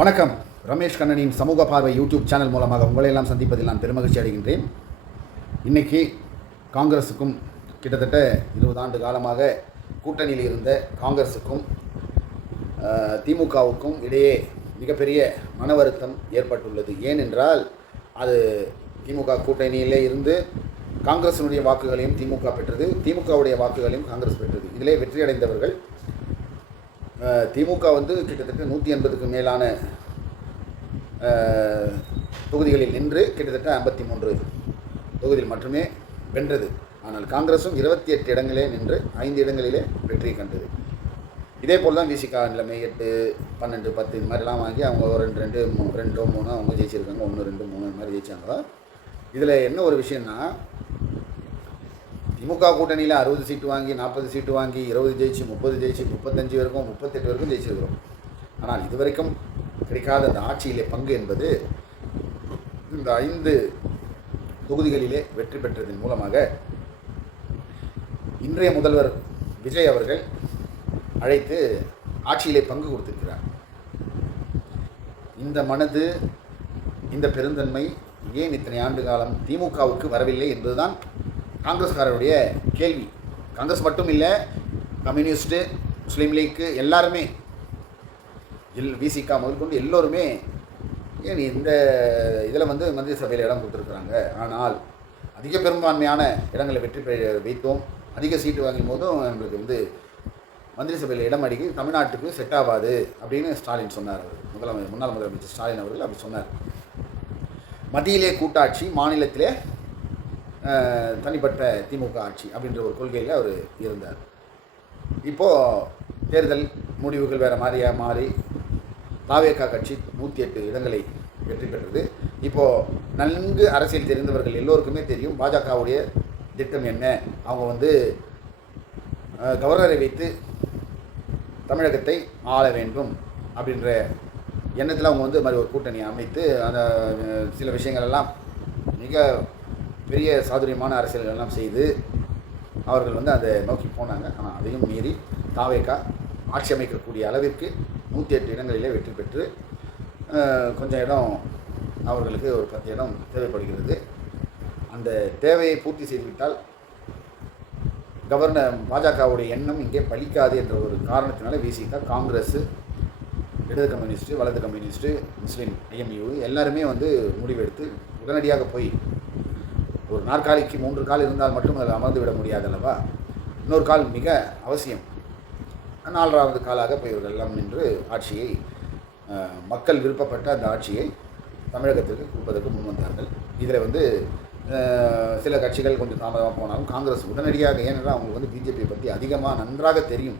வணக்கம். ரமேஷ் கண்ணனின் சமூக பார்வை யூடியூப் சேனல் மூலமாக உங்களை எல்லாம் சந்திப்பதில் நான் பெருமகிழ்ச்சி அடைகின்றேன். இன்றைக்கி காங்கிரஸுக்கும் கிட்டத்தட்ட 20 ஆண்டு காலமாக கூட்டணியில் இருந்த காங்கிரஸுக்கும் திமுகவுக்கும் இடையே மிகப்பெரிய மன வருத்தம் ஏற்பட்டுள்ளது. ஏனென்றால் அது திமுக கூட்டணியிலே இருந்து காங்கிரஸினுடைய வாக்குகளையும் திமுக பெற்றது, திமுகவுடைய வாக்குகளையும் காங்கிரஸ் பெற்றது. இதிலே வெற்றியடைந்தவர்கள் திமுக கிட்டத்தட்ட 180க்கு மேலான தொகுதிகளில் நின்று கிட்டத்தட்ட 53 தொகுதியில் மட்டுமே வென்றது. ஆனால் காங்கிரஸும் 28 இடங்களே நின்று 5 இடங்களிலே வெற்றி கண்டது. இதே போல் தான் விசிகா நிலைமை 8, 12, 10 இது மாதிரிலாம் வாங்கி அவங்க 2, 3 அவங்க ஜெயிச்சிருக்காங்க. 1, 2, 3 இந்த மாதிரி ஜெயிச்சாங்க. இதில் என்ன ஒரு விஷயம்னா, திமுக கூட்டணியில் 60 சீட்டு வாங்கி 40 சீட்டு வாங்கி 20 ஜெயிச்சு 30 ஜெயிச்சு 35 வரைக்கும் 38 வரைக்கும் ஜெயிச்சிருக்கிறோம். ஆனால் இதுவரைக்கும் கிடைக்காத அந்த ஆட்சியிலே பங்கு என்பது இந்த 5 தொகுதிகளிலே வெற்றி பெற்றதன் மூலமாக இன்றைய முதல்வர் விஜய் அவர்கள் அழைத்து ஆட்சியிலே பங்கு கொடுத்திருக்கிறார். இந்த மனது, இந்த பெருந்தன்மை ஏன் இத்தனை ஆண்டு காலம் திமுகவுக்கு வரவில்லை என்பதுதான் காங்கிரஸ்காரருடைய கேள்வி. காங்கிரஸ் மட்டும் இல்லை, கம்யூனிஸ்ட்டு, முஸ்லீம் லீக்கு எல்லாருமே, விசிகா முதற்கொண்டு எல்லோருமே ஏன் இந்த இதில் மந்திரி சபையில் இடம் கொடுத்துருக்குறாங்க. ஆனால் அதிக பெரும்பான்மையான இடங்களை வெற்றி வைத்தோம், அதிக சீட்டு வாங்கும் போதும் நம்மளுக்கு மந்திரி சபையில் இடம் அடிக்க தமிழ்நாட்டுக்கு செட் ஆகாது அப்படின்னு ஸ்டாலின் சொன்னார். முன்னாள் முதலமைச்சர் ஸ்டாலின் அவர்கள் அப்படி சொன்னார். மத்தியிலே கூட்டாட்சி, மாநிலத்திலே தனிப்பட்ட திமுக ஆட்சி அப்படின்ற ஒரு கொள்கையில் அவர் இருந்தார். இப்போது தேர்தல் முடிவுகள் வேறு மாறி தாவேகா கட்சி 108 இடங்களை வெற்றி பெற்றது. இப்போது நன்கு அரசியல் தெரிந்தவர்கள் எல்லோருக்குமே தெரியும் பாஜகவுடைய திட்டம் என்ன. அவங்க கவர்னரை வைத்து தமிழகத்தை ஆள வேண்டும் அப்படின்ற எண்ணத்தில் அவங்க மாதிரி ஒரு கூட்டணி அமைத்து அந்த சில விஷயங்கள் எல்லாம் மிக பெரிய சாதுரியமான அரசியல்கள் எல்லாம் செய்து அவர்கள் அதை நோக்கி போனாங்க. ஆனால் அதையும் மீறி தாவேகா ஆட்சி அமைக்கக்கூடிய அளவிற்கு 108 இடங்களிலே வெற்றி பெற்று கொஞ்சம் இடம் அவர்களுக்கு ஒரு 10 இடம் தேவைப்படுகிறது. அந்த தேவையை பூர்த்தி செய்துவிட்டால் கவர்னர் பாஜகவுடைய எண்ணம் இங்கே பலிக்காது என்ற ஒரு காரணத்தினால விசிகா, காங்கிரஸ், இடது கம்யூனிஸ்ட்டு, வலது கம்யூனிஸ்ட்டு, முஸ்லீம் ஐஎம்யூ எல்லாருமே முடிவெடுத்து உடனடியாக போய் ஒரு நாற்காலிக்கு 3 கால் இருந்தால் மட்டும் அதில் அமர்ந்து விட முடியாது அல்லவா, இன்னொரு கால் மிக அவசியம். 4வது காலாக போய் இவர்கள் எல்லாம் நின்று ஆட்சியை, மக்கள் விருப்பப்பட்ட அந்த ஆட்சியை தமிழகத்திற்கு கொடுப்பதற்கு முன் வந்தார்கள். இதில் சில கட்சிகள் கொஞ்சம் தாமதமாக போனாலும் காங்கிரஸ் உடனடியாக, ஏனென்றால் அவங்களுக்கு பிஜேபியை பற்றி அதிகமாக நன்றாக தெரியும்.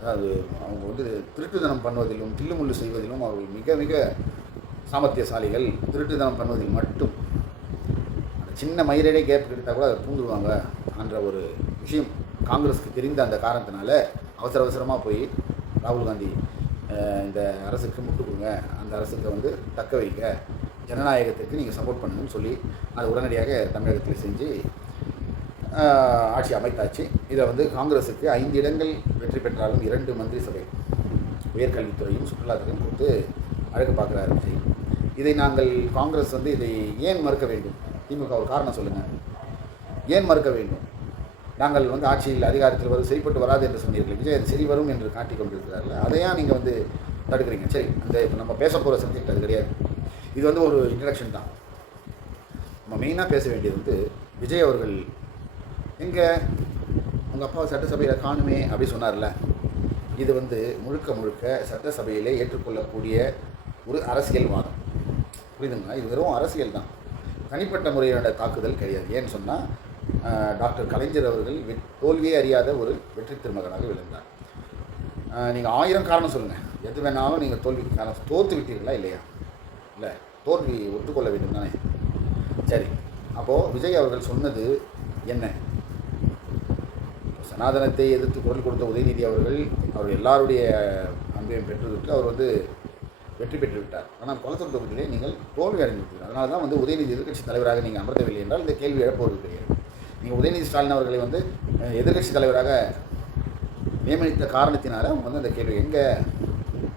அதாவது அவங்க திருட்டுத்தனம் பண்ணுவதிலும் தில்லுமுள்ளு செய்வதிலும் அவர்கள் மிக மிக சாமர்த்தியசாலிகள். திருட்டுத்தனம் பண்ணுவதில் மட்டும் சின்ன மயிரடை கேப் எடுத்தால் கூட அதை பூந்துடுவாங்க என்ற ஒரு விஷயம் காங்கிரஸுக்கு தெரிந்த அந்த காரணத்தினால அவசரமாக போய் ராகுல் காந்தி இந்த அரசுக்கு முட்டு கொடுங்க, அந்த அரசுக்கு தக்க வைக்க, ஜனநாயகத்திற்கு நீங்கள் சப்போர்ட் பண்ணுங்கன்னு சொல்லி அதை உடனடியாக தமிழகத்தில் செஞ்சு ஆட்சி அமைத்தாச்சு. இதை காங்கிரஸுக்கு 5 இடங்கள் வெற்றி பெற்றாலும் 2 மந்திரி சபை, உயர்கல்வித்துறையும் சுற்றுலாத்துறையும் கொடுத்து அழகு பார்க்குறாரு விஜய். இதை நாங்கள் காங்கிரஸ் இதை ஏன் மறுக்க வேண்டும்? திமுக ஒரு காரணம் சொல்லுங்கள், ஏன் மறுக்க வேண்டும்? நாங்கள் ஆட்சியில் அதிகாரத்தில் சரிப்பட்டு வராது என்று சொன்னீர்கள். விஜய் அது சரி வரும் என்று காட்டிக் கொண்டிருக்கிறார்கள். அதையா நீங்கள் தடுக்கிறீங்க? சரி, அந்த இப்போ நம்ம பேச போகிற சப்ஜெக்ட் அது கிடையாது. இது ஒரு இன்ட்ரடக்ஷன் தான். நம்ம மெயினாக பேச வேண்டியது விஜய் அவர்கள் எங்கே உங்கள் அப்பா சட்டசபையில் காணுமே அப்படி சொன்னார்ல. இது முழுக்க சட்டசபையிலே ஏற்றுக்கொள்ளக்கூடிய ஒரு அரசியல்வாதம். புரியுதுங்களா? இது வெறும் அரசியல் தான், தனிப்பட்ட முறையோட தாக்குதல் கிடையாது. ஏன்னு சொன்னால் டாக்டர் கலைஞர் அவர்கள் தோல்வியே அறியாத ஒரு வெற்றி திருமகனாக விளங்கினார். நீங்கள் 1000 காரணம் சொல்லுங்கள், எது வேணாலும் நீங்கள் தோல்விக்கு காரணம். தோற்று விட்டீர்களா இல்லையா? இல்லை, தோல்வி ஒத்துக்கொள்ள வேண்டும் தானே. சரி, அப்போது விஜய் அவர்கள் சொன்னது என்ன? சனாதனத்தை எதிர்த்து குரல் கொடுத்த உதயநிதி அவர் எல்லாருடைய அன்பையும் பெற்றுவிட்டு அவர் வெற்றி பெற்று விட்டார். ஆனால் குளத்தூர் தொகுதியிலே நீங்கள் தோல்வி அடைந்துவிட்டீர்கள். அதனால தான் உதயநிதி எதிர்க்கட்சி தலைவராக நீங்கள் அமர்த்தவில்லை என்றால் இந்த கேள்வி எழப்போவது கிடையாது. நீங்கள் உதயநிதி ஸ்டாலின் அவர்களை எதிர்க்கட்சி தலைவராக நியமனித்த காரணத்தினால அவங்க அந்த கேள்வி எங்கே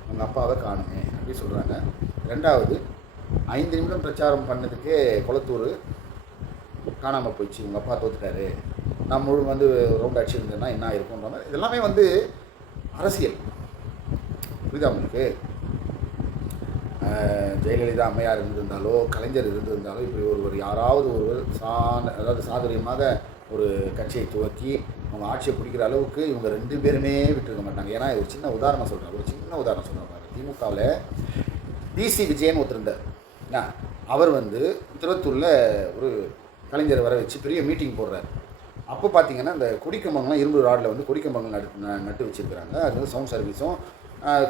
உங்கள் அப்பாவை காணுமே அப்படி சொல்கிறாங்க. ரெண்டாவது, 5 நிமிடம் பிரச்சாரம் பண்ணதுக்கே கொளத்தூர் காணாமல் போயிடுச்சு, உங்கள் அப்பா தோத்துட்டாரு, நான் வந்து ரவுண்ட் அடிச்சிருந்தேன்னா என்ன இருக்குன்ற மாதிரி இதெல்லாமே வந்து அரசியல். புரியுதா உங்களுக்கு? ஜெயலலிதா அம்மையார் இருந்திருந்தாலோ கலைஞர் இருந்திருந்தாலோ இப்படி ஒரு யாராவது ஒருவர் அதாவது சாதுரியமாக ஒரு கட்சியை துவக்கி அவங்க ஆட்சியை பிடிக்கிற அளவுக்கு இவங்க 2 பேருமே விட்டுருக்க மாட்டாங்க. ஏன்னா ஒரு சின்ன உதாரணம் சொல்கிறேன். திமுகவில் டிசி விஜயன் ஒருத்தர் இருந்தார். அவர் வந்து திருவத்தூரில் ஒரு கலைஞரை வர வச்சு பெரிய மீட்டிங் போடுறாரு. அப்போ பார்த்தீங்கன்னா இந்த கொடிக்கம்பங்கள்லாம் இரும்பு ராடில் வந்து கொடிக்கம்பங்கள் நட்டு வச்சுருக்கிறாங்க. அது வந்து சவுண்ட் சர்வீஸும்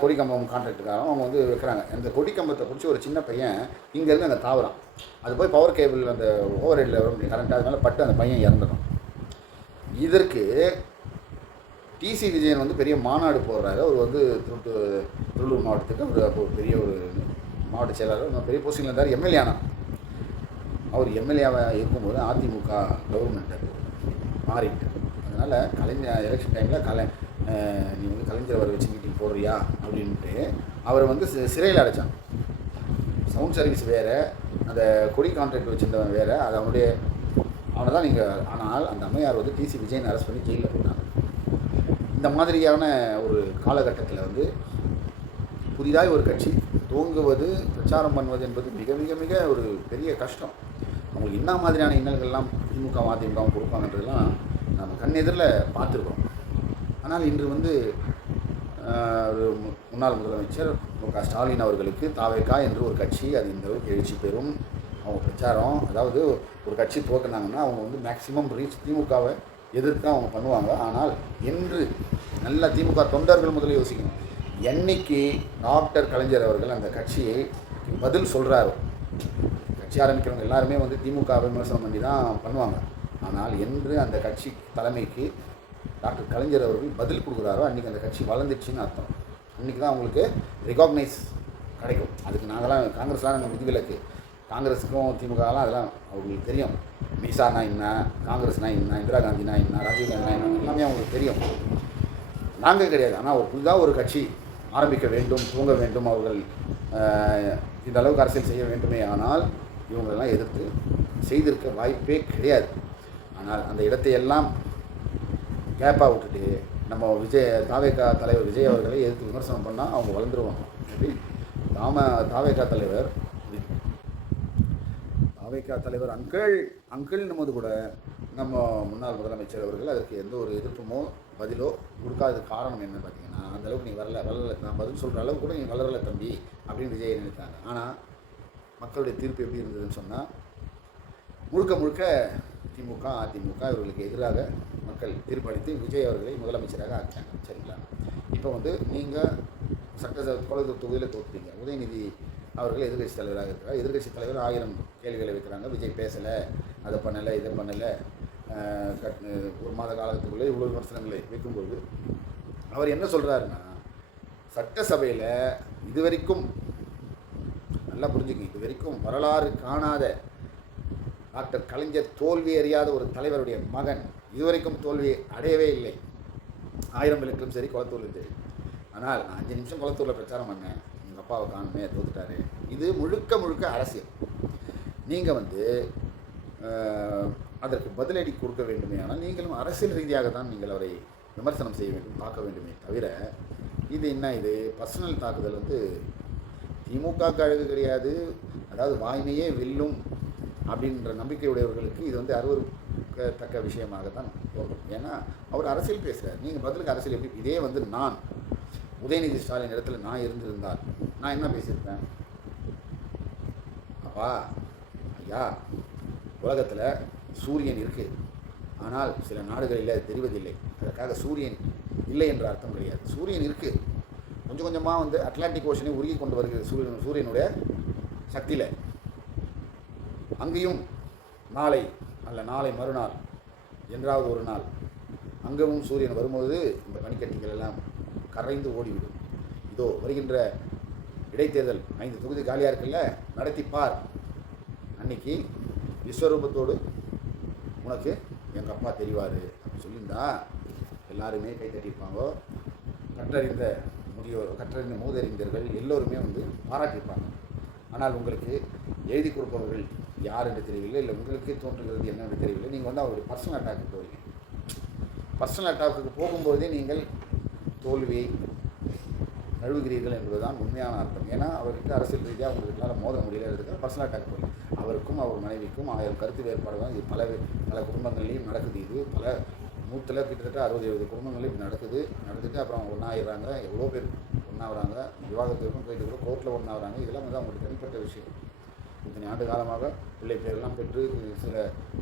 கொடிக்கம்பம் கான்ட்ராக்டுக்காரன் அவங்க வந்து வைக்கிறாங்க. அந்த கொடிக்கம்பத்தை பிடிச்சி ஒரு சின்ன பையன் இங்கேருந்து அங்கே தாவறான். அது போய் பவர் கேபிள் அந்த ஓவர் ஹெட்டில் வரும் கரண்ட், அதனால பட்டு அந்த பையன் இறந்துடும். இதற்கு டிசி விஜயன் வந்து பெரிய மாநாடு போடுறாரு. அவர் வந்து திருவள்ளூர் மாவட்டத்துக்கு ஒரு பெரிய ஒரு மாவட்ட செயலாளர், பெரிய போஸ்டிங்கில் இருந்தார், எம்எல்ஏ ஆனால். அவர் எம்எல்ஏவாக இருக்கும்போது அதிமுக கவர்மெண்ட் மாறிட்டு, அதனால் கலைஞர் எலெக்ஷன் டைமில் நீ வந்து கலைஞரை வர வச்சு மீட்டிங் போடுறியா அப்படின்ட்டு அவரை வந்து சிறையில் அடைச்சான். சவுண்ட் சர்வீஸ் வேறு, அந்த கொடி கான்ட்ராக்ட் வச்சுருந்தவன் வேறு, அது அவனை தான் நீங்கள். ஆனால் அந்த அம்மையார் வந்து டிசி விஜயன் அரெஸ்ட் பண்ணி ஜெயிலில் போட்டாங்க. இந்த மாதிரியான ஒரு காலகட்டத்தில் வந்து புதிதாக ஒரு கட்சி துவங்குவது, பிரச்சாரம் பண்ணுவது என்பது மிக மிக மிக ஒரு பெரிய கஷ்டம். அவங்களுக்கு என்ன மாதிரியான இன்னல்கள்லாம் திமுக அதிமுகவும் கொடுப்பாங்கன்றதெல்லாம் நம்ம கண்ணெதிரில் பார்த்துருக்கோம். ஆனால் இன்று வந்து முன்னாள் முதலமைச்சர் மு.க. ஸ்டாலின் அவர்களுக்கு தாவேகா என்று ஒரு கட்சி, அது இந்த அளவுக்கு எழுச்சி பெறும். அவங்க பிரச்சாரம், அதாவது ஒரு கட்சி துவக்கினாங்கன்னா அவங்க வந்து மேக்சிமம் ரீச் திமுகவை எதிர்த்து அவங்க பண்ணுவாங்க. ஆனால் என்று நல்ல திமுக தொண்டர்கள் முதல்ல யோசிக்கணும். என்னைக்கு டாக்டர் கலைஞர் அவர்கள் அந்த கட்சியை பதில் சொல்கிறாரோ, கட்சி ஆரம்பிக்கிறவங்க எல்லாருமே வந்து திமுக விமர்சனம் பண்ணி தான் பண்ணுவாங்க. ஆனால் என்று அந்த கட்சி தலைமைக்கு டாக்டர் கலைஞர் அவர்கள் பதில் கொடுக்குறாரோ அன்றைக்கி அந்த கட்சி வளர்ந்துச்சுன்னு அர்த்தம். அன்றைக்கி தான் அவங்களுக்கு ரெகாக்னைஸ் கிடைக்கும். அதுக்கு நாங்களாம் காங்கிரஸ்லாம் நாங்கள் விதிவிலக்கு. காங்கிரஸுக்கும் திமுகலாம் அதெல்லாம் அவங்களுக்கு தெரியும். மீசானா என்ன, காங்கிரஸ்னா என்ன, இந்திரா காந்தினா என்ன, ராஜீவ் காந்தினா என்ன, எல்லாமே அவங்களுக்கு தெரியும். நாங்கள் கிடையாது. ஆனால் ஒரு புதிதாக ஒரு கட்சி ஆரம்பிக்க வேண்டும், துவங்க வேண்டும், அவர்கள் இந்த அளவுக்கு அரசியல் செய்ய வேண்டுமே. ஆனால் இவங்களெல்லாம் எதிர்த்து செய்திருக்க வாய்ப்பே கிடையாது. ஆனால் அந்த இடத்தையெல்லாம் கேப்பாக விட்டுட்டு நம்ம தாவேகா தலைவர் விஜய் அவர்களை எதிர்த்து விமர்சனம் பண்ணால் அவங்க வளர்ந்துருவாங்க. அப்படி தாவேகா தலைவர் அங்கிள்னும் போது கூட நம்ம முன்னாள் முதலமைச்சர் அவர்கள் அதற்கு எந்த ஒரு எதிர்ப்புமோ பதிலோ கொடுக்காத காரணம் என்னன்னு பார்த்தீங்கன்னா, அந்தளவுக்கு நீ வரல, நான் பதில் சொல்கிற அளவுக்கு கூட நீ வளரலை தம்பி அப்படின்னு விஜய் நினைத்தாங்க. ஆனால் மக்களுடைய தீர்ப்பு எப்படி இருந்ததுன்னு சொன்னால், முழுக்க திமுக அதிமுக இவர்களுக்கு எதிராக மக்கள் தீர்ப்பளித்து விஜய் அவர்களை முதலமைச்சராக ஆக்கிட்டாங்க. சரிங்களா? இப்போ வந்து நீங்கள் கொளத்தூர் தொகுதியில் தோற்றுட்டீங்க. உதயநிதி அவர்கள் எதிர்கட்சி தலைவராக இருக்கிறார். எதிர்கட்சி தலைவர் 1000 கேள்விகளை வைக்கிறாங்க. விஜய் பேசலை, அதை பண்ணலை, இதை பண்ணலை, ஒரு மாத காலத்துக்குள்ளே இவ்வளோ விமர்சனங்களை வைக்கும்போது அவர் என்ன சொல்கிறாருன்னா, சட்டசபையில் இதுவரைக்கும் நல்லா புரிஞ்சுக்கங்க, இதுவரைக்கும் வரலாறு காணாத டாக்டர் கலைஞர் தோல்வி அறியாத ஒரு தலைவருடைய மகன் இதுவரைக்கும் தோல்வி அடையவே இல்லை. 1000 விளக்கிலும் சரி, குளத்தூர்லையும் சரி. ஆனால் நான் 5 நிமிஷம் குளத்தூரில் பிரச்சாரம் பண்ணேன், எங்கள் அப்பாவை காணுமே, தோத்துட்டாரு. இது முழுக்க அரசியல். நீங்கள் வந்து அதற்கு பதிலடி கொடுக்க வேண்டுமே. ஆனால் நீங்களும் அரசியல் ரீதியாக தான் நீங்கள் அவரை விமர்சனம் செய்ய வேண்டும், பார்க்க வேண்டுமே தவிர இது என்ன, இது பர்சனல் தாக்குதல் வந்து திமுக அழகு கிடையாது. அதாவது வாய்மையே வெல்லும் அப்படின்ற நம்பிக்கையுடையவர்களுக்கு இது வந்து அருவருக்கத்தக்க விஷயமாக தான் தோன்றும். ஏன்னா அவர் அரசியல் பேசுகிறார், நீங்கள் பதிலுக்கு அரசியல் எப்படி? இதே வந்து நான் உதயநிதி ஸ்டாலின் இடத்துல நான் இருந்திருந்தால் நான் என்ன பேசியிருப்பேன்? அப்பா ஐயா, உலகத்தில் சூரியன் இருக்குது, ஆனால் சில நாடுகளில் அது தெரிவதில்லை. அதற்காக சூரியன் இல்லை என்ற அர்த்தம் கிடையாது. சூரியன் இருக்குது, கொஞ்சம் கொஞ்சமாக வந்து அட்லாண்டிக் ஓஷனை உருகி கொண்டு வருகிறது சூரியனுடைய சக்தியில். அங்கேயும் நாளை மறுநாள் என்றாவது ஒரு நாள் அங்கவும் சூரியன் வரும்போது இந்த பனிக்கட்டிகள் எல்லாம் கரைந்து ஓடிவிடும். இதோ வருகின்ற இடைத்தேர்தல் 5 தொகுதி காலியாக இருக்குல்ல, நடத்திப்பார். அன்னைக்கு விஸ்வரூபத்தோடு உனக்கு எங்கள் அப்பா தெரிவார் அப்படின்னு சொல்லியிருந்தா எல்லாருமே கை தட்டியிருப்பாங்க. கற்றறிந்த முதியோர் கற்றறிந்த மூதறிஞர்கள் எல்லோருமே வந்து பாராட்டியிருப்பாங்க. ஆனால் உங்களுக்கு எழுதி கொடுப்பவர்கள் யார் என்று தெரியவில்லை, இல்லை உங்களுக்கே தோன்றுகிறது என்னென்று தெரியவில்லை. நீங்கள் வந்து அவருடைய பர்சனல் அட்டாக்கு போகிறீங்க. பர்சனல் அட்டாக்கு போகும்போதே நீங்கள் தோல்வியை நழுவுகிறீர்கள் என்பதுதான் உண்மையான அர்த்தம். ஏன்னா அவருக்கு அரசியல் ரீதியாக அவங்களுக்குனால மோத முடியல பர்சனல் அட்டாக் போகிறீங்க. அவருக்கும் அவர் மனைவிக்கும் 1000 கருத்து வேறுபாடுகள் இது பல குடும்பங்கள்லேயும் நடக்குது. இது பல நூற்றில் கிட்டத்தட்ட 60-70 குடும்பங்களையும் நடந்துட்டு அப்புறம் ஒன்றாயிடுறாங்க. எவ்வளோ பேர் ஒன்றாகிறாங்க, விவாதத்திற்கும் போயிட்டு கூட கோர்ட்டில் ஒன்றாகிறாங்க. இதெல்லாம் வந்து அவங்களுக்கு தனிப்பட்ட விஷயம். இத்தனை ஆண்டு காலமாக பிள்ளை பேரெல்லாம் பெற்று சில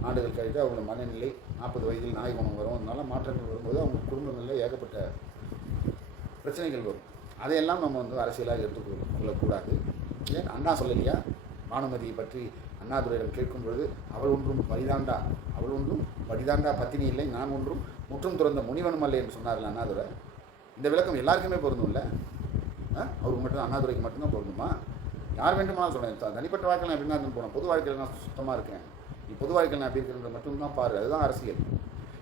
ஆண்டுகள் கழித்து அவங்க மனநிலை 40 வயதில் நாய் குணம் வரும். அதனால மாற்றங்கள் வரும்போது அவங்க குடும்பங்களில் ஏகப்பட்ட பிரச்சனைகள் வரும். அதையெல்லாம் நம்ம வந்து அரசியலாக எடுத்துக்கொள்ளக்கூடாது. ஏன் அண்ணா சொல்லலையா, பானுமதியை பற்றி அண்ணாதுரையிடம் கேட்கும் பொழுது அவள் ஒன்றும் படிதாண்டா பத்தினி இல்லை, நான் ஒன்றும் முற்றும் துறந்த முனிவனும் அல்ல என்று சொன்னார்கள் அண்ணாதுரை. இந்த விளக்கம் எல்லாருக்குமே பொருந்தும் இல்லை, அவருக்கு மட்டும் அண்ணாதுரைக்கு மட்டும்தான் பொருந்துமா? யார் வேண்டுமானாலும் சொல்கிறேன். தனிப்பட்ட வாழ்க்கையில் நான் எப்படின்னா போனேன், பொது வாழ்க்கையில் நான் சுத்தமாக இருக்கேன், நீ பொது வாழ்க்கையில் நான் எப்படி இருக்கிறத மட்டும்தான் பாரு. அதுதான் அரசியல்.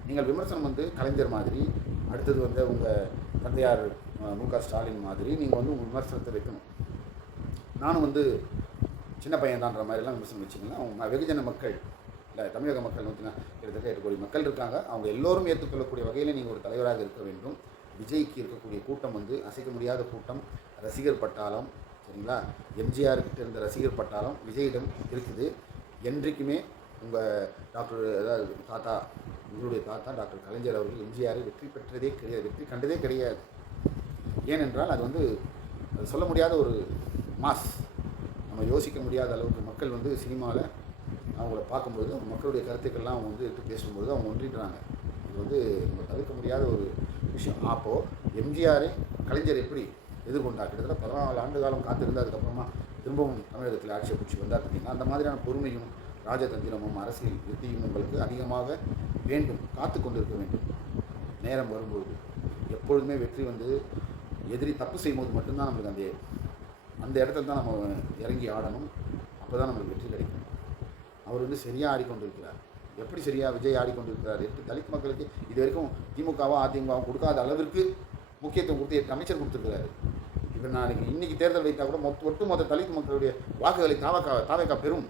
நீங்கள் விமர்சனம் வந்து கலைஞர் மாதிரி, அடுத்தது வந்து உங்கள் தந்தையார் மு.க. ஸ்டாலின் மாதிரி நீங்கள் வந்து உங்கள் விமர்சனத்தை வைக்கணும். நானும் வந்து சின்ன பையன்தான்ற மாதிரிலாம் விமர்சனம் வச்சிங்கன்னா வெகுஜன மக்கள் இல்லை, தமிழக மக்கள் கிட்டத்தட்ட 8 கோடி மக்கள் இருக்காங்க. அவங்க எல்லோரும் ஏற்றுக்கொள்ளக்கூடிய வகையில் நீங்கள் ஒரு தலைவராக இருக்க வேண்டும். விஜய்க்கு இருக்கக்கூடிய கூட்டம் வந்து அசைக்க முடியாத கூட்டம், ரசிகர் பட்டாளம். சரிங்களா? எம்ஜிஆர்கிட்ட இருந்த ரசிகர் பட்டாளம் விஜயிடம் இருக்குது. என்றைக்குமே உங்கள் உங்களுடைய தாத்தா டாக்டர் கலைஞர் அவர்கள் எம்ஜிஆரை வெற்றி பெற்றதே கிடையாது, வெற்றி கண்டதே கிடையாது. ஏனென்றால் அது வந்து சொல்ல முடியாத ஒரு மாஸ், நம்ம யோசிக்க முடியாத அளவுக்கு மக்கள் வந்து சினிமாவில் அவங்கள பார்க்கும்போது மக்களுடைய கருத்துக்கள்லாம் அவங்க வந்து எடுத்து பேசும்போது அவங்க ஒன்றிடுறாங்க. இது வந்து நம்ம தவிர்க்க முடியாத ஒரு விஷயம். அப்போது எம்ஜிஆரை கலைஞர் எப்படி எதிர்கொண்டார்? கிட்டத்தட்ட 14 ஆண்டு காலம் காத்திருந்து அதுக்கப்புறமா திரும்பவும் தமிழகத்தில் ஆட்சியை பிடிச்சி வந்தார். அப்படின்னா அந்த மாதிரியான பொறுமையும் ராஜதந்திரமும் அரசியல் யுத்தியும் உங்களுக்கு அதிகமாக வேண்டும், காத்து கொண்டிருக்க வேண்டும். நேரம் வரும்பொழுது எப்பொழுதுமே வெற்றி வந்து எதிரி தப்பு செய்யும்போது மட்டும்தான் நம்மளுக்கு அந்த இடத்துல தான் நம்ம இறங்கி ஆடணும். அப்போ தான் நம்மளுக்கு வெற்றி கிடைக்கும். அவர் வந்து சரியாக ஆடிக்கொண்டிருக்கிறார். எப்படி சரியாக விஜய் ஆடிக்கொண்டிருக்கிறார்? எப்படி தலித் மக்களுக்கு இது வரைக்கும் திமுகவும் அதிமுகவும் கொடுக்காத அளவிற்கு முக்கியத்துவம் கொடுத்து 8 அமைச்சர் கொடுத்துருக்கிறாரு. இப்போ நாளைக்கு இன்றைக்கி தேர்தல் வைத்தால் கூட ஒட்டுமொத்த தலித் மக்களுடைய வாக்குகளை தாவேக்கா பெரும்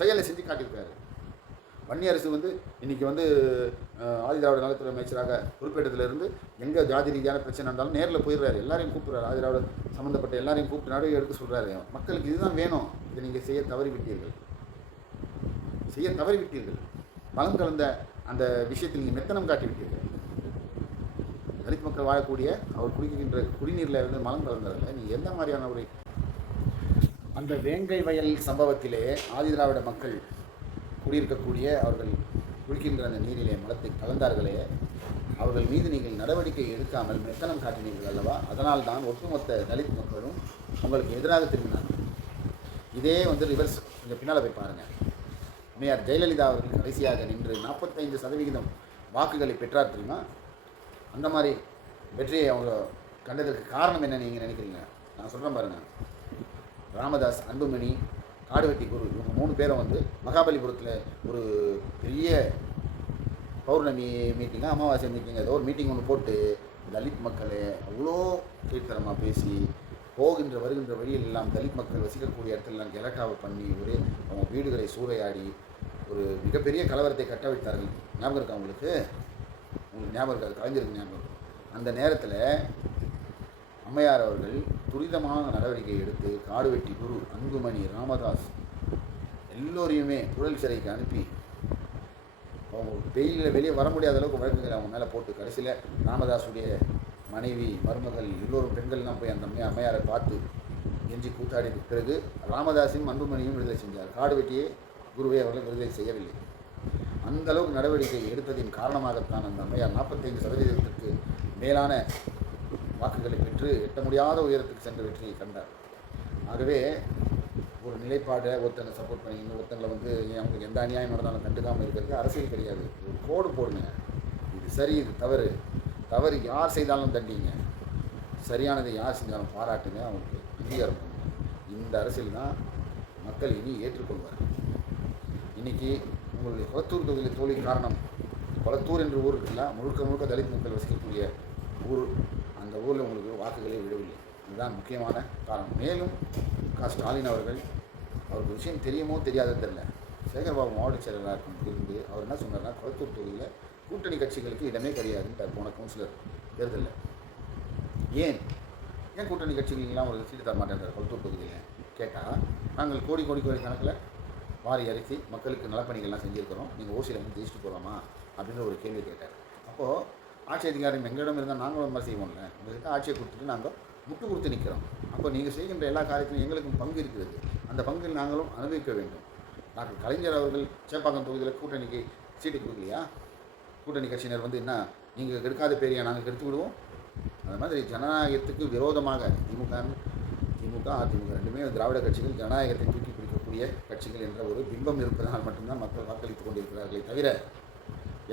செயலை செஞ்சு காட்டியிருக்காரு. வன்னியரசு வந்து இன்றைக்கி வந்து ஆதிதிராவிட நலத்துறை அமைச்சராக பொறுப்பேற்றதுலேருந்து எங்கே ஜாதி ரீதியான பிரச்சனை இருந்தாலும் நேரில் போயிடுறாரு, எல்லாரையும் கூப்பிட்றாரு. ஆதிதிராவிட சம்மந்தப்பட்ட எல்லாரையும் கூப்பிட்டு நடுவே எடுக்க சொல்கிறாரு. மக்களுக்கு இதுதான் வேணும், இதை நீங்கள் செய்ய தவறிவிட்டீர்கள். பலம் கலந்த அந்த விஷயத்தில் நீங்கள் மெத்தனம் காட்டிவிட்டீர்கள். தலித் மக்கள் வாழக்கூடிய அவர் குடிக்கின்ற குடிநீரில் இருந்து மலம் கலந்ததில்லை. நீங்கள் எந்த மாதிரியான ஒரு அந்த வேங்கை வயல் சம்பவத்திலே ஆதிதிராவிட மக்கள் குடியிருக்கக்கூடிய அவர்கள் குடிக்கின்ற அந்த நீரிலே மலத்தை கலந்தார்களே, அவர்கள் மீது நீங்கள் நடவடிக்கை எடுக்காமல் மெத்தனம் காட்டினீர்கள் அல்லவா? அதனால் தான் ஒட்டுமொத்த தலித் மக்களும் உங்களுக்கு எதிராக திரும்பினார்கள். இதே வந்து ரிவர்ஸ் கொஞ்சம் பின்னால் போய் பாருங்கள். அம்மையார் ஜெயலலிதா அவர்கள் கடைசியாக நின்று 45% வாக்குகளை பெற்றார் தெரியுமா? அந்த மாதிரி வெற்றியை அவங்க கண்டதற்கு காரணம் என்ன நீங்கள் நினைக்கிறீங்க? நான் சொல்கிறேன் பாருங்கள். ராமதாஸ், அன்புமணி, காடுவெட்டி குரு, இவங்க 3 பேரும் வந்து மகாபலிபுரத்தில் ஒரு பெரிய பௌர்ணமி மீட்டிங்காக அமாவாசை மீட்டிங் ஏதோ ஒரு மீட்டிங் ஒன்று போட்டு தலித் மக்களை அவ்வளோ கீழ்த்தரமாக பேசி வருகின்ற வழியில் எல்லாம் தலித் மக்கள் வசிக்கக்கூடிய இடத்துலலாம் கெலட்டாவை பண்ணி அவங்க வீடுகளை சூறையாடி ஒரு மிகப்பெரிய கலவரத்தை கட்டவிழ்த்தார்கள். ஞாபகம் இருக்கா உங்களுக்கு ஞாபகம் இருக்காது, கலைஞருக்கு ஞாபகம். அந்த நேரத்தில் அம்மையார் அவர்கள் துரிதமான நடவடிக்கை எடுத்து காடுவெட்டி குரு, அன்புமணி, ராமதாஸ் எல்லோரையுமே புழல் சிறைக்கு அனுப்பி அவங்க வெயிலில் வெளியே வர முடியாத அளவுக்கு வழக்குகளை அவங்க மேலே போட்டு கடைசியில் ராமதாஸுடைய மனைவி, மருமகள் எல்லோரும் பெண்கள்லாம் போய் அந்த அம்மையாரை பார்த்து எஞ்சி கூத்தாடி பிறகு ராமதாஸையும் அன்புமணியும் விடுதலை செஞ்சார். காடுவெட்டியே குருவை அவர்கள் விடுதலை செய்யவில்லை. அந்த அளவுக்கு நடவடிக்கை எடுத்ததின் காரணமாகத்தான் அந்த அம்மையார் 45% மேலான வாக்குகளை பெற்று எட்ட முடியாத உயரத்துக்கு சென்ற வெற்றியை கண்டார். ஆகவே ஒரு நிலைப்பாடை ஒருத்தனை சப்போர்ட் பண்ணி இன்னொருத்தங்களை வந்து அவங்களுக்கு எந்த அநியாயம் நடந்தாலும் கண்டுக்காமல் இருக்கிறது அரசியல் கிடையாது. ஒரு கோடு போடுங்க, இது சரி, இது தவறு யார் செய்தாலும் தண்டிங்க, சரியானதை யார் செஞ்சாலும் பாராட்டுங்க, அவங்களுக்கு அங்கீகாரம் பண்ணுங்க. இந்த அரசியல் தான் மக்கள் இனி ஏற்றுக்கொள்வார். இன்றைக்கி உங்களுடைய கொளத்தூர் தொகுதியில் தோல்வி காரணம், கொளத்தூர் என்ற ஊர் இருக்குல்ல, முழுக்க தலித் மக்கள் வசிக்கக்கூடிய ஊர். அந்த ஊரில் உங்களுக்கு வாக்குகளே விடவில்லை. இதுதான் முக்கியமான காரணம். மேலும் ஸ்டாலின் அவர்கள் அவருக்கு விஷயம் தெரியுமோ தெரியாத தெரியல, சேகர்பாபு மாவட்ட செயலராக இருந்து அவர் என்ன சொன்னார்னா, கொளத்தூர் தொகுதியில் கூட்டணி கட்சிகளுக்கு இடமே கிடையாதுன்னு போன கவுன்சிலர் தேர்தலில். ஏன் கூட்டணி கட்சிகளெலாம் ஒரு சீட்டு தர மாட்டேன்றார் கொளத்தூர் தொகுதியில் கேட்டால், நாங்கள் கோடி கணக்கில் வாரி அரிசி மக்களுக்கு நலப்பணிகள்லாம் செஞ்சுருக்கிறோம், நீங்கள் ஓசியில் வந்து ஜெயிச்சுட்டு போகலாமா அப்படின்னு ஒரு கேள்வி கேட்டார். அப்போது ஆட்சி அதிகாரம் எங்களிடம் இருந்தால் நாங்களும் மாதிரி செய்வோம்ல, உங்கள்கிட்ட ஆட்சியை கொடுத்துட்டு நாங்கள் முட்டு கொடுத்து நிற்கிறோம். அப்போ நீங்கள் செய்கின்ற எல்லா காரியத்திலும் எங்களுக்கும் பங்கு இருக்கிறது, அந்த பங்கில் நாங்களும் அனுபவிக்க வேண்டும். டாக்டர் கலைஞர் அவர்கள் சேப்பாக்கம் தொகுதியில் கூட்டணிக்கு சீட்டு கொடுக்கலையா? கூட்டணி கட்சியினர் வந்து என்ன, நீங்கள் கெடுக்காத பேரையை நாங்கள் கெடுத்து விடுவோம்? அது மாதிரி ஜனநாயகத்துக்கு விரோதமாக திமுக அதிமுக ரெண்டுமே திராவிட கட்சிகள் ஜனநாயகத்தை தூக்கி பிடிக்கக்கூடிய கட்சிகள் என்ற ஒரு பிம்பம் இருப்பதனால் மட்டும்தான் மக்கள் வாக்களித்து கொண்டிருக்கிறார்களே தவிர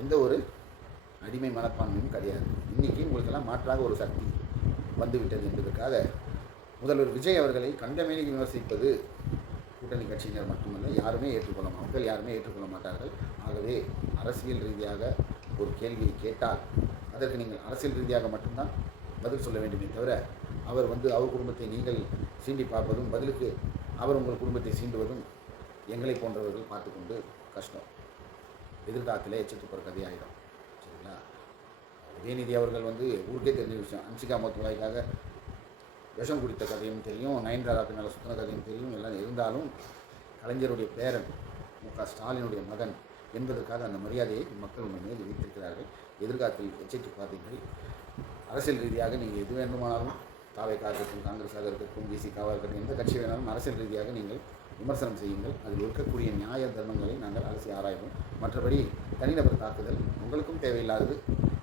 எந்த ஒரு அடிமை மனப்பான்மையும் கிடையாது. இன்றைக்கி உங்களுக்கெல்லாம் மாற்றாக ஒரு சக்தி வந்துவிட்டது என்பதற்காக முதல்வர் விஜய் அவர்களை கண்டமேனிக்கு விமர்சிப்பது கூட்டணி கட்சியினர் மட்டுமல்ல, யாருமே மக்கள் யாருமே ஏற்றுக்கொள்ள மாட்டார்கள். ஆகவே அரசியல் ரீதியாக ஒரு கேள்வியை கேட்டால் அதற்கு நீங்கள் அரசியல் ரீதியாக மட்டும்தான் பதில் சொல்ல வேண்டுமே தவிர, அவர் அவர் குடும்பத்தை நீங்கள் சீண்டி பார்ப்பதும், பதிலுக்கு அவர் உங்கள் குடும்பத்தை சீண்டுவதும் எங்களை போன்றவர்கள் பார்த்து கொண்டு கஷ்டம். எதிர்காலத்தில் எச்சரித்து போகிற கதையாகிடும். சரிங்களா? உதயநிதி அவர்கள் ஊருக்கே தெரிஞ்ச விஷயம், அன்சிகா மோத்மலாய்க்காக விஷம் குடித்த கதையும் தெரியும், நயன்தாரா பின்னால் சுத்தின கதையும் தெரியும். எல்லாம் இருந்தாலும் கலைஞருடைய பேரன் ஸ்டாலினுடைய மகன் என்பதற்காக அந்த மரியாதையை மக்கள் உங்கள் மீது வைத்திருக்கிறார்கள். எதிர்காலத்தில் எச்சரித்து பார்த்தீர்கள். அரசியல் ரீதியாக நீங்கள் எது வேண்டுமானாலும், தாவேக்காக இருக்கட்டும், காங்கிரஸாக இருக்கட்டும், பிசிகாவாக இருக்கட்டும், எந்த கட்சி வேணாலும் அரசியல் ரீதியாக நீங்கள் விமர்சனம் செய்யுங்கள். அதில் இருக்கக்கூடிய நியாய தர்மங்களை நாங்கள் அரசை ஆராய்வோம். மற்றபடி தனிநபர் தாக்குதல் உங்களுக்கும் தேவையில்லாதது,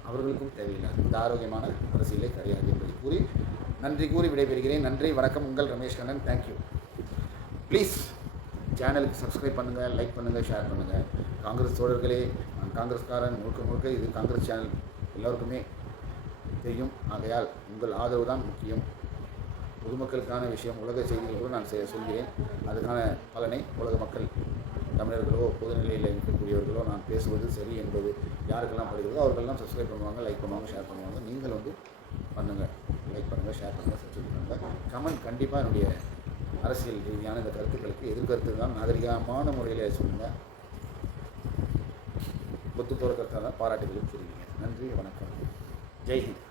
அவர்களுக்கும் தேவையில்லாதது. இந்த ஆரோக்கியமான அரசியலே கிடையாது என்பதை கூறி நன்றி கூறி விடைபெறுகிறேன். நன்றி, வணக்கம். உங்கள் ரமேஷ் கண்ணன். தேங்க்யூ. ப்ளீஸ் சேனலுக்கு சப்ஸ்கிரைப் பண்ணுங்கள், லைக் பண்ணுங்கள், ஷேர் பண்ணுங்கள். காங்கிரஸ் தோழர்களே, நான் காங்கிரஸ்காரன், முழுக்க இது காங்கிரஸ் சேனல் எல்லோருக்குமே தெரியும். ஆகையால் உங்கள் ஆதரவு தான் முக்கியம். பொதுமக்களுக்கான விஷயம், உலக செய்திகள் கூட நான் சொல்கிறேன். அதுக்கான பலனை உலக மக்கள், தமிழர்களோ பொதுநிலையில் இருக்கக்கூடியவர்களோ நான் பேசுவது சரி என்பது யாருக்கெல்லாம் படுகிறதோ அவர்களெல்லாம் சப்ஸ்கிரைப் பண்ணுவாங்க, லைக் பண்ணுவாங்க, ஷேர் பண்ணுவாங்க. நீங்கள் பண்ணுங்கள், லைக் பண்ணுங்கள், ஷேர் பண்ணுங்கள், சப்ஸ்கிரைப் பண்ணுங்கள். கமெண்ட் கண்டிப்பாக என்னுடைய அரசியல் ரீதியான இந்த கருத்துக்களுக்கு எதிர்கருத்து தான் நாகரிகமான முறையில் சொல்லுங்கள். ஒத்து போகிற கருத்தாக தான் பாராட்டுகளும் தெரிவிங்க. நன்றி, வணக்கம். ஜெய்ஹிந்த்.